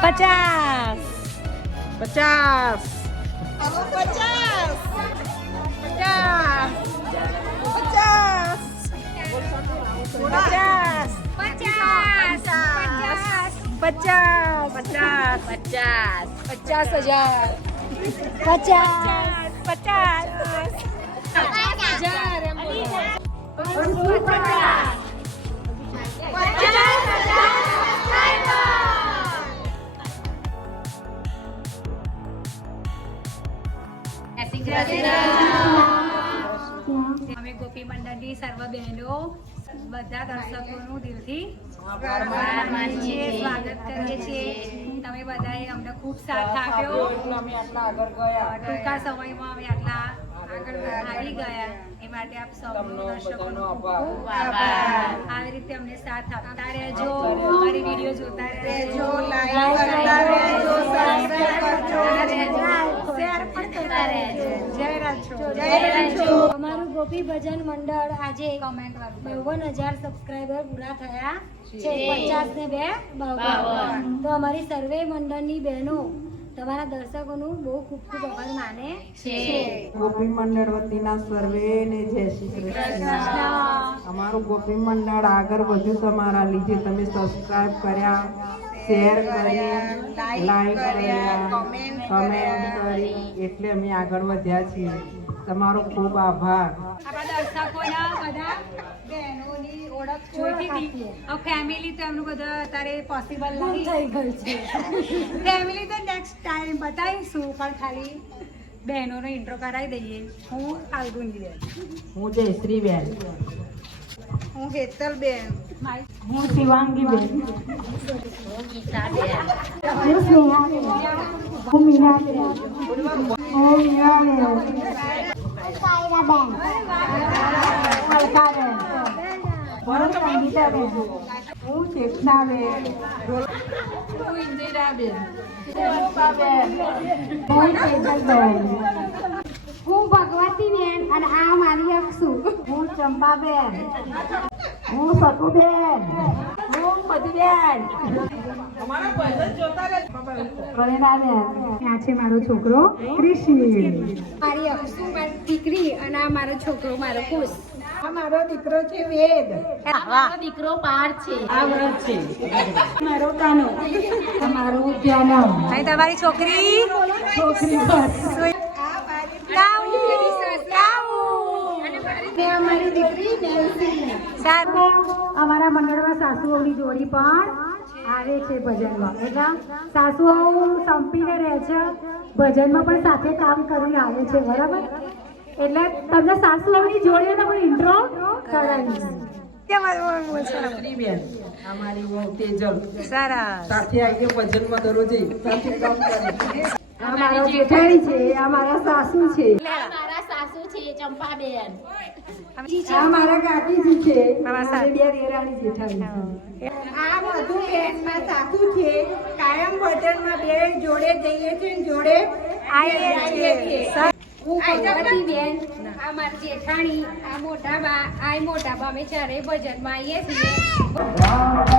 પચાસ પચાસ પચાસ પચાસ પચાસ પચાસ પચાસ પચાસ પચાસ પચાસ હજાર પચાસ પચાસ હજાર અમે ગોપી મંડળની સર્વ બહેનો બધા દર્શકોનું દિલથી સ્વાગત કરીએ છીએ. તમે બધાએ અમને ખૂબ સાથ આપ્યો. ટૂંકા સમયમાં અમે આટલા આગળ આવી ગયા. એ માટે આપ સૌ દર્શકોનો આવી રીતે અમને સાથ આપતા રહેજો. અમારી વીડિયો જોતા રહેજો. લાઈક કરતા રહેજો, સબસ્ક્રાઇબ કરજો, શેર પણ કરતા રહેજો જય રાજો જય રાજો. અમારું ગોપી ભજન મંડળ આજે કોમેન્ટ બાવન હજાર સબસ્ક્રાઈબર પૂરા થયા છે. પચાસ ને બે બાવન. તો અમારી સર્વે મંડળની બહેનો તમારા દર્શકોનું બહુ ખૂબ ખૂબ આભાર માને છે. ગોપી મંડળ વતીના સર્વેને જય શ્રી કૃષ્ણ. અમારું ગોપી મંડળ આગળ વધ્યું તમારા લીધે તમે સબસ્ક્રાઇબ કર્યા શેર કર્યા લાઈક કર્યા. કમેન્ટ કરી એટલે અમે આગળ વધ્યા છીએ. તમારો ખૂબ આભાર. આપણા દર્શકોના બધા બહેનોની ઓળખ જોઈતી હતી હવે ફેમિલી તો એમનું બધા અત્યારે પોસિબલ નથી થઈ ગયું છે. ફેમિલી તો નેક્સ્ટ ટાઈમ બતાવીશું પણ ખાલી બહેનોનો ઇન્ટ્રો કરાવી દઈએ. હું ફાલ્ગુની બેન. હું હેતલબેન મારી હું શિવાંગીબેન હું સ્નેહાબેન હું સાયરાબેન અલકાબેન હું સંગીતાબેન હું ચેતનાબેન હું ઇન્દિરાબેન હું તેજલબેન હું ભગવતીબેન અને આ મારી અક્ષુ હું ચંપાબેન. હું સતુબેન. મધુબેન આ છે મારો છોકરો ક્રિશી મારી અક્ષુ મારી દીકરી અને આ મારો છોકરો મારો ખુશ આ મારો દીકરો છે વેદ. મારો દીકરો પાર છે. આ વ્રત છે. મારો કાનો. મારો ધ્યાન તમારી છોકરી? છોકરી બસ ને અમારી દીકરી નેન્સી અમારા મંડળમાં સાસુઓની જોડી પણ આવે છે ભજનમાં. એટલે સાસુઓ સંપીને રહે છે ભજનમાં પણ સાથે કામ કરીને આવે છે બરાબર? એટલે તમને સાસુઓની જોડીઓનો પણ ઇન્ટ્રો કરાવીશ. અમારી વહુ તેજલ. સરસ. સાથે આવીએ ભજનમાં દરરોજ સાથે કામ કરે. આ મારા જેઠાણી છે આ મારા સાસુ છે. મારા સાસુ છે ચંપાબેન. આ મારા કાકીજી છે બે દેરાણી જેઠાણી આ બધું બેનમાં સાસુ છે. કાયમ ભજનમાં બે જોડે જઈએ છીએ જોડે આવીએ છીએ. હું ભગવતી બેન. આ મારી જેઠાણી આ મોટા બા આ મોટા બા અમે ચારે ભજનમાં આવીએ છીએ.